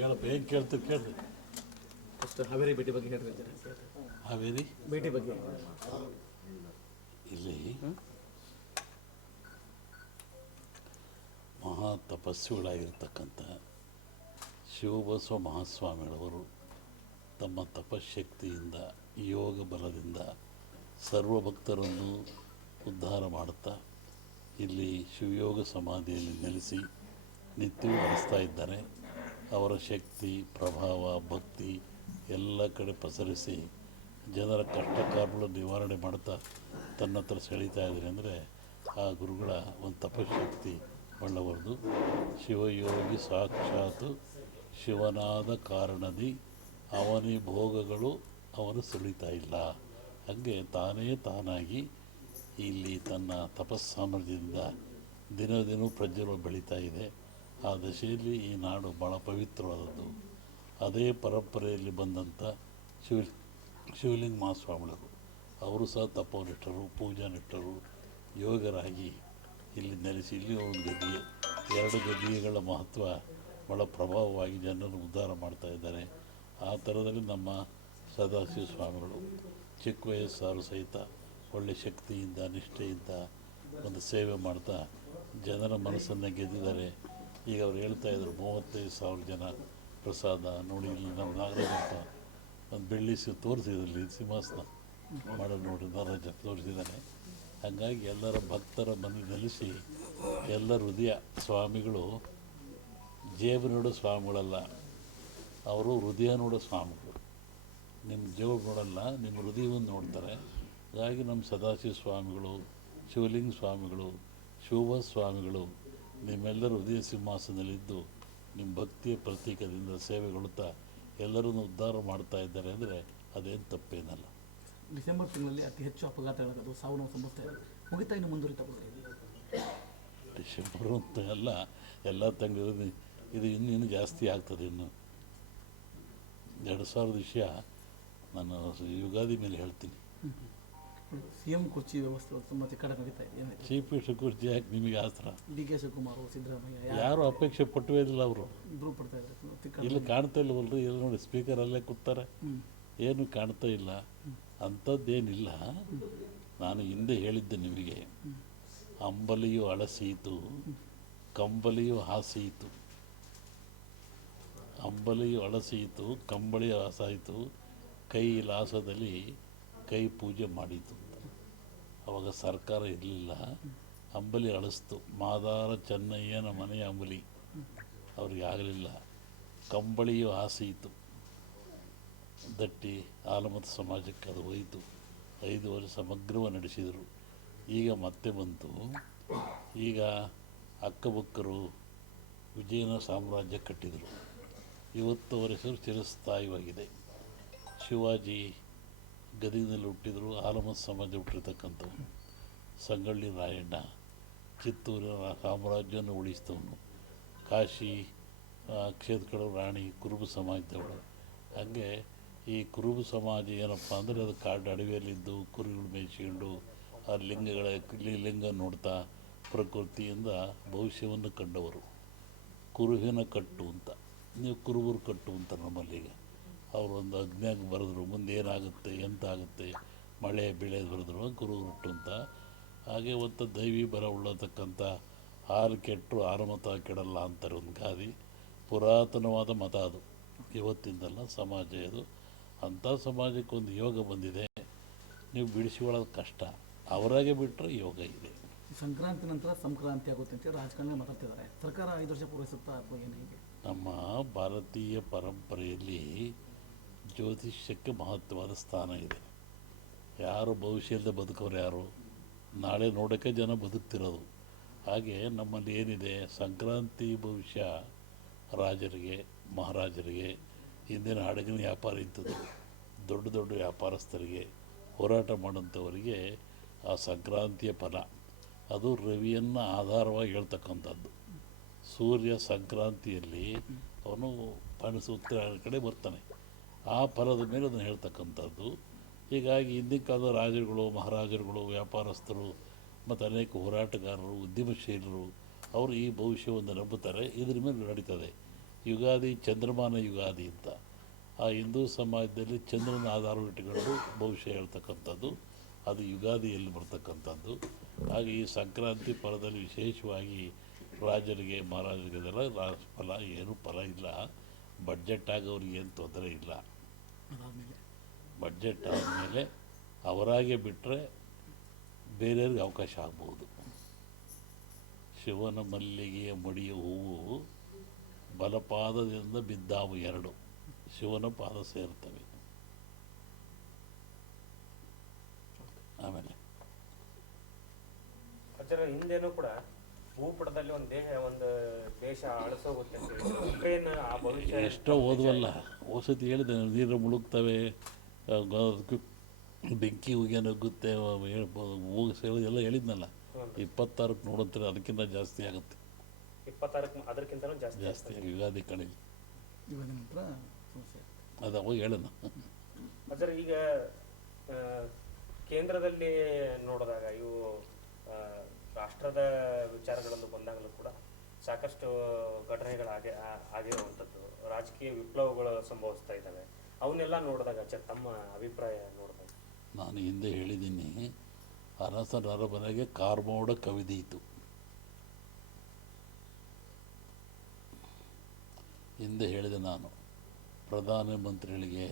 ಹೇಳಪ್ಪ ಏನು ಕೇಳ್ತೀವಿ ಕೇಳಿದೆ. ಫಸ್ಟ್ ಹಾವೇರಿ ಭೇಟಿ ಬಗ್ಗೆ ಹೇಳ್ತಾರೆ. ಹಾವೇರಿ ಭೇಟಿ ಬಗ್ಗೆ ಇಲ್ಲಿ ಮಹಾ ತಪಸ್ವಿಗಳಾಗಿರ್ತಕ್ಕಂಥ ಶಿವಬಸವ ಮಹಾಸ್ವಾಮಿಗಳವರು ತಮ್ಮ ತಪಶಕ್ತಿಯಿಂದ ಯೋಗ ಬಲದಿಂದ ಸರ್ವ ಭಕ್ತರನ್ನು ಉದ್ಧಾರ ಮಾಡುತ್ತಾ ಇಲ್ಲಿ ಶಿವಯೋಗ ಸಮಾಧಿಯಲ್ಲಿ ನೆಲೆಸಿ ನಿತ್ಯವೂ ನಡೆಸ್ತಾ ಇದ್ದಾರೆ. ಅವರ ಶಕ್ತಿ ಪ್ರಭಾವ ಭಕ್ತಿ ಎಲ್ಲ ಕಡೆ ಪಸರಿಸಿ ಜನರ ಕಷ್ಟ ಕಾರ್ಯಗಳು ನಿವಾರಣೆ ಮಾಡ್ತಾ ತನ್ನ ಹತ್ರ ಸೆಳೀತಾ ಇದ್ದಾರೆ. ಅಂದರೆ ಆ ಗುರುಗಳ ಒಂದು ತಪಶಕ್ತಿ ಒಳ್ಳವರದು. ಶಿವಯೋಗಿ ಸಾಕ್ಷಾತ್ ಶಿವನಾದ ಕಾರಣದಿ ಅವನಿ ಭೋಗಗಳು ಅವನು ಸುಳಿತಾ ಇಲ್ಲ. ಹಾಗೆ ತಾನೇ ತಾನಾಗಿ ಇಲ್ಲಿ ತನ್ನ ತಪಸ್ಸಾಮರ್ಥ್ಯದಿಂದ ದಿನವೂ ಪ್ರಜ್ವಲ ಬೆಳೀತಾ ಇದೆ. ಆ ದಶೆಯಲ್ಲಿ ಈ ನಾಡು ಭಾಳ ಪವಿತ್ರವಾದದ್ದು. ಅದೇ ಪರಂಪರೆಯಲ್ಲಿ ಬಂದಂಥ ಶಿವಲಿಂಗ ಮಹಾಸ್ವಾಮಿಗಳು ಅವರು ಸಹ ತಪೋನಿಷ್ಠರು ಪೂಜಾನಿಷ್ಠರು ಯೋಗರಾಗಿ ಇಲ್ಲಿ ನೆಲೆಸಿ ಇಲ್ಲಿ ಒಂದು ಗದ್ದಿಗೆ 2 ಗದ್ದಿಗೆಗಳ ಮಹತ್ವ ಭಾಳ ಪ್ರಭಾವವಾಗಿ ಜನರನ್ನು ಉದ್ಧಾರ ಮಾಡ್ತಾ ಇದ್ದಾರೆ. ಆ ಥರದಲ್ಲಿ ನಮ್ಮ ಸದಾಶಿವ ಸ್ವಾಮಿಗಳು ಚಿಕ್ಕ ವಯಸ್ಸಾರು ಸಹಿತ ಒಳ್ಳೆಯ ಶಕ್ತಿಯಿಂದ ನಿಷ್ಠೆಯಿಂದ ಒಂದು ಸೇವೆ ಮಾಡ್ತಾ ಜನರ ಮನಸ್ಸನ್ನು ಗೆದ್ದಿದ್ದಾರೆ. ಈಗ ಅವ್ರು ಹೇಳ್ತಾಯಿದ್ರು 35,000 ಜನ ಪ್ರಸಾದ ನೋಡಿ. ಇಲ್ಲಿ ನಮ್ಮ ನಾಗರಾಜ ಅಂತ ಒಂದು ಬೆಳ್ಳಿ ತೋರಿಸಿದ್ರಲ್ಲಿ ಸಿಂಹಾಸನ ಮಾಡೋದು ನೋಡಿ ನಾಗರಾಜ ತೋರಿಸಿದ್ದಾನೆ. ಹಾಗಾಗಿ ಎಲ್ಲರ ಭಕ್ತರ ಮನೆ ನೆಲೆಸಿ ಎಲ್ಲರ ಹೃದಯ ಸ್ವಾಮಿಗಳು ಜೇಬು ನೋಡೋ ಸ್ವಾಮಿಗಳಲ್ಲ, ಅವರು ಹೃದಯ ನೋಡೋ ಸ್ವಾಮಿಗಳು. ನಿಮ್ಮ ಜೇಬು ನೋಡಲ್ಲ, ನಿಮ್ಮ ಹೃದಯವನ್ನು ನೋಡ್ತಾರೆ. ಹಾಗಾಗಿ ನಮ್ಮ ಸದಾಶಿವ ಸ್ವಾಮಿಗಳು ಶಿವಲಿಂಗ ಸ್ವಾಮಿಗಳು ಶಿವ ಸ್ವಾಮಿಗಳು ನಿಮ್ಮೆಲ್ಲರ ಹೃದಯ ಸಿಂಹಾಸನದಲ್ಲಿದ್ದು ನಿಮ್ಮ ಭಕ್ತಿಯ ಪ್ರತೀಕದಿಂದ ಸೇವೆಗೊಳ್ಳುತ್ತಾ ಎಲ್ಲರನ್ನು ಉದ್ಧಾರ ಮಾಡ್ತಾ ಇದ್ದಾರೆ. ಅಂದರೆ ಅದೇನು ತಪ್ಪೇನಲ್ಲ. ಡಿಸೆಂಬರ್ ತಿಂಗಳಲ್ಲಿ ಅತಿ ಹೆಚ್ಚು ಅಪಘಾತಗಳಾಗೋದು, ಸಾವು ನೋವು ಸಂಭವಿಸ್ತಾ ಇದೆ. ಮುಗಿತಾ ಇನ್ನು ಮುಂದುವರಿತಾ ಡಿಸೆಂಬರ್ ಅಂತ ಎಲ್ಲ ತಂಗಿರೋದು ಇದು ಇನ್ನೂ ಜಾಸ್ತಿ ಆಗ್ತದೆ. ಇನ್ನು 2000 ವಿಷಯ ನಾನು ಯುಗಾದಿ ಮೇಲೆ ಹೇಳ್ತೀನಿ. CM ಕುರ್ಚಿ ವ್ಯವಸ್ಥೆ ತುಂಬ ಚಿಕ್ಕಡ ನಡೀತಾ ಇದೆ. ಚೀಫ್ ಮಿನಿಸ್ಟರ್ ಕುರ್ಚಿ ಯಾಕೆ ನಿಮಗೆ ಆಸ್ತ್ರ? DK ಶಿವಕುಮಾರ್ ಸಿದ್ದರಾಮಯ್ಯ ಯಾರು ಅಪೇಕ್ಷೆ ಪಟ್ಟವೇ ಇಲ್ಲ. ಅವರು ಇಬ್ಬರು ಪಡ್ತಾ ಇದ್ದಾರೆ. ಇಲ್ಲಿ ಕಾಣ್ತಾ ಇಲ್ಲವಲ್ರಿ? ಇಲ್ಲಿ ನೋಡಿ ಸ್ಪೀಕರಲ್ಲೇ ಕೂತಾರೆ, ಏನು ಕಾಣ್ತಾ ಇಲ್ಲ. ಅಂಥದ್ದೇನಿಲ್ಲ. ನಾನು ಹಿಂದೆ ಹೇಳಿದ್ದೆ ನಿಮಗೆ, ಅಂಬಲಿಯು ಅಳಸೀತು ಕಂಬಳಿಯು ಹಾಸೀತು. ಅಂಬಲಿಯು ಅಳಸೀತು ಕಂಬಳಿಯು ಹಾಸಾಯಿತು, ಕೈಲಾಸದಲ್ಲಿ ಕೈ ಪೂಜೆ ಮಾಡಿತು. ಅವಾಗ ಸರ್ಕಾರ ಇರಲಿಲ್ಲ, ಅಂಬಲಿ ಅಳಿಸ್ತು. ಮಾದಾರ ಚೆನ್ನಯ್ಯನ ಮನೆಯ ಅಂಬಲಿ ಅವ್ರಿಗೆ ಆಗಲಿಲ್ಲ. ಕಂಬಳಿಯು ಹಾಸೀತು, ದಟ್ಟಿ ಆಲಮತ ಸಮಾಜಕ್ಕೆ ಅದು ಹೋಯಿತು. 5 ವರ್ಷ ಸಮಗ್ರವಾಗಿ ನಡೆಸಿದರು. ಈಗ ಮತ್ತೆ ಬಂತು. ಈಗ ಅಕ್ಕಬಕ್ಕರು ವಿಜಯನ ಸಾಮ್ರಾಜ್ಯ ಕಟ್ಟಿದರು. ಇವತ್ತು ಅವರ ಹೆಸರು ಚಿರಸ್ಥಾಯಿಯಾಗಿದೆ. ಶಿವಾಜಿ ಗದಗಿನಲ್ಲಿ ಹುಟ್ಟಿದರು. ಆಲಮತ ಸಮಾಜ ಹುಟ್ಟಿರ್ತಕ್ಕಂಥವನು. ಸಂಗೊಳ್ಳಿ ರಾಯಣ್ಣ ಕಿತ್ತೂರಿನ ಸಾಮ್ರಾಜ್ಯವನ್ನು ಉಳಿಸಿದವನು. ಕಾಶಿ ಕ್ಷೇತ್ರಗಳ ರಾಣಿ ಕುರುಬ ಸಮಾಜದವಳು. ಹಾಗೆ ಈ ಕುರುಬ ಸಮಾಜ ಏನಪ್ಪ ಅಂದರೆ ಅದು ಕಾಡು ಅಡವಿಯಲ್ಲಿದ್ದು ಕುರಿಗಳು ಮೇಯಿಸ್ಕೊಂಡು ಆ ಲಿಂಗ ನೋಡ್ತಾ ಪ್ರಕೃತಿಯಿಂದ ಭವಿಷ್ಯವನ್ನು ಕಂಡವರು. ಕುರುಹಿನ ಕಟ್ಟು ಅಂತ, ನೀವು ಕುರುಬರು ಕಟ್ಟು ಅಂತ ನಮ್ಮಲ್ಲೀಗ ಅವರೊಂದು ಅಜ್ಞಾಗ ಬರೆದ್ರು, ಮುಂದೆ ಏನಾಗುತ್ತೆ ಎಂತಾಗುತ್ತೆ ಮಳೆ ಬೆಳೆ ಬರೆದ್ರು ಕುರುಬರು ಕಟ್ಟು ಅಂತ. ಹಾಗೆ ಒಂದು ದೈವಿ ಬರ ಉಳ್ಳತಕ್ಕಂಥ ಹಾಲು ಕೆಟ್ಟರು ಆರಮತ ಕೆಡಲ್ಲ ಅಂತಾರೆ ಒಂದು ಗಾದಿ. ಪುರಾತನವಾದ ಮತ ಅದು, ಇವತ್ತಿಂದಲ್ಲ ಸಮಾಜ ಇದು. ಅಂಥ ಸಮಾಜಕ್ಕೆ ಒಂದು ಯೋಗ ಬಂದಿದೆ. ನೀವು ಬಿಡಿಸಿಕೊಳ್ಳೋದು ಕಷ್ಟ, ಅವರಾಗೆ ಬಿಟ್ಟರೆ ಯೋಗ ಇದೆ. ಸಂಕ್ರಾಂತಿ ನಂತರ ಸಂಕ್ರಾಂತಿ ಆಗುತ್ತೆ ಅಂತ ರಾಜಕಾರಣ ಮಾತಾಡ್ತಿದ್ದಾರೆ. ಸರ್ಕಾರ 5 ವರ್ಷ ಪೂರೈಸುತ್ತಾ ಅಥವಾ ಏನು? ಹೀಗೆ ನಮ್ಮ ಭಾರತೀಯ ಪರಂಪರೆಯಲ್ಲಿ ಜ್ಯೋತಿಷ್ಯಕ್ಕೆ ಮಹತ್ವವಾದ ಸ್ಥಾನ ಇದೆ. ಯಾರು ಭವಿಷ್ಯದ ಬದುಕೋರು ಯಾರು? ನಾಳೆ ನೋಡೋಕ್ಕೆ ಜನ ಬದುಕ್ತಿರೋದು. ಹಾಗೆ ನಮ್ಮಲ್ಲಿ ಏನಿದೆ, ಸಂಕ್ರಾಂತಿ ಭವಿಷ್ಯ ರಾಜರಿಗೆ ಮಹಾರಾಜರಿಗೆ, ಹಿಂದಿನ ಹಡಗಿನ ವ್ಯಾಪಾರ ಇಂಥದ್ದು ದೊಡ್ಡ ದೊಡ್ಡ ವ್ಯಾಪಾರಸ್ಥರಿಗೆ, ಹೋರಾಟ ಮಾಡೋಂಥವರಿಗೆ ಆ ಸಂಕ್ರಾಂತಿಯ ಫಲ ಅದು ರವಿಯನ್ನು ಆಧಾರವಾಗಿ ಹೇಳ್ತಕ್ಕಂಥದ್ದು. ಸೂರ್ಯ ಸಂಕ್ರಾಂತಿಯಲ್ಲಿ ಅವನು ಉತ್ತರ ಕಡೆ ಬರ್ತಾನೆ. ಆ ಫಲದ ಮೇಲೆ ಅದನ್ನು ಹೇಳ್ತಕ್ಕಂಥದ್ದು. ಹೀಗಾಗಿ ಹಿಂದಿನ ಕಾಲದ ರಾಜರುಗಳು ಮಹಾರಾಜರುಗಳು ವ್ಯಾಪಾರಸ್ಥರು ಮತ್ತು ಅನೇಕ ಹೋರಾಟಗಾರರು ಉದ್ಯಮಶೀಲರು ಅವರು ಈ ಭವಿಷ್ಯವನ್ನು ನಂಬುತ್ತಾರೆ. ಇದ್ರ ಮೇಲೆ ನಡೀತದೆ. ಯುಗಾದಿ ಚಂದ್ರಮಾನ ಯುಗಾದಿ ಅಂತ. ಆ ಹಿಂದೂ ಸಮಾಜದಲ್ಲಿ ಚಂದ್ರನ ಆಧಾರ ಇಟ್ಟುಕೊಂಡು ಭವಿಷ್ಯ ಹೇಳ್ತಕ್ಕಂಥದ್ದು, ಅದು ಯುಗಾದಿಯಲ್ಲಿ ಬರ್ತಕ್ಕಂಥದ್ದು. ಹಾಗೆ ಈ ಸಂಕ್ರಾಂತಿ ಫಲದಲ್ಲಿ ವಿಶೇಷವಾಗಿ ರಾಜರಿಗೆ ಮಹಾರಾಜರಿಗೆ ಅದೆಲ್ಲ ಫಲ ಏನೂ ಫಲ ಇಲ್ಲ. ಬಡ್ಜೆಟ್ ಆಗೋರಿಗೆ ಏನು ತೊಂದರೆ ಇಲ್ಲ. ಅದಾದಮೇಲೆ ಬಡ್ಜೆಟ್ ಆದಮೇಲೆ ಅವರಾಗೆ ಬಿಟ್ಟರೆ ಬೇರೆಯವ್ರಿಗೆ ಅವಕಾಶ ಆಗ್ಬೋದು. ಶಿವನ ಮಲ್ಲಿಗೆಯ ಮಡಿಯ ಹೂವು ಬಲಪಾದದಿಂದ ಬಿದ್ದಾವು ಎರಡು, ಶಿವನ ಪಾದ ಸೇರ್ತವೆ. ಆಮೇಲೆ ಅದರ ಹಿಂದೆನೂ ಕೂಡ ಭೂಪಟದಲ್ಲಿ ಒಂದು ದೇಶ ಅಳಿಸೋಗುತ್ತೆ ಅಂತ ಹೇಳಿ ಉಕ್ರೇನ್ ಆ ಭವಿಷ್ಯ ಎಷ್ಟೋ ಓದುವಲ್ಲ, ವಸತಿ ಹೇಳಿದೆ, ನೀರು ಮುಳುಗ್ತವೆ, ಅದಕ್ಕೆ ಬೆಂಕಿ ಉಗಿಯ ನುಗ್ಗುತ್ತೆ, ಹೋಗಿ ಎಲ್ಲ ಹೇಳಿದ್ನಲ್ಲ. 26ಕ್ಕೆ ನೋಡುತ್ತಾರೆ, ಅದಕ್ಕಿಂತ ಜಾಸ್ತಿ ಆಗುತ್ತೆ. 26ಕ್ಕೆ ಅದಕ್ಕಿಂತಲೂ ಜಾಸ್ತಿ ಆಗಿ ಯುಗಾದಿ ಕಡೆಗೆ ಇವಾಗ ನಂತರ ಸಮಸ್ಯೆ ಅದು ಅವಾಗ ಹೇಳೋಣ. ಅದರ ಈಗ ಕೇಂದ್ರದಲ್ಲಿ ನೋಡಿದಾಗ ಇವು ರಾಷ್ಟ್ರದ ವಿಚಾರಗಳನ್ನು ಬಂದಾಗಲೂ ಕೂಡ ಸಾಕಷ್ಟು ಆಗಿರುವಂಥದ್ದು, ರಾಜಕೀಯ ವಿಪ್ಲವಗಳು ಸಂಭವಿಸ್ತಾ ಇದ್ದಾವೆ. ಅವನ್ನೆಲ್ಲ ನೋಡಿದಾಗ ತಮ್ಮ ಅಭಿಪ್ರಾಯ ನೋಡಿದಾಗ? ನಾನು ಹಿಂದೆ ಹೇಳಿದ್ದೀನಿ, ಅರಸನ ಅರಮನೆಗೆ ಕಾರ್ಮೋಡ ಕವಿದೀತು. ಹಿಂದೆ ಹೇಳಿದೆ ನಾನು, ಪ್ರಧಾನಮಂತ್ರಿಗಳಿಗೆ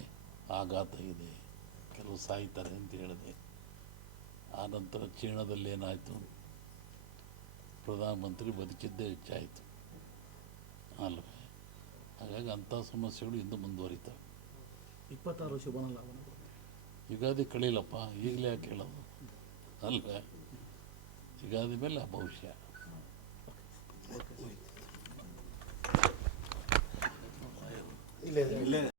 ಆಘಾತ ಇದೆ, ಕೆಲವು ಸಾಯ್ತಾರೆ ಅಂತ ಹೇಳಿದೆ. ಆನಂತರ ಚೀನಾದಲ್ಲಿ ಏನಾಯಿತು, ಪ್ರಧಾನಮಂತ್ರಿ ಬದುಕಿದ್ದೇ ಹೆಚ್ಚಾಯಿತು ಅಲ್ವೇ. ಹಾಗಾಗಿ ಅಂಥ ಸಮಸ್ಯೆಗಳು ಇನ್ನೂ ಮುಂದುವರಿತವೆ. 26 ಶುಭನ ಲಾಭನ ಯುಗಾದಿ ಕಳೀಲಪ್ಪ, ಈಗಲೇ ಯಾಕೆ ಹೇಳೋದು ಅಲ್ವೇ. ಯುಗಾದಿ ಮೇಲೆ ಆ ಭವಿಷ್ಯ. ಓಕೆ.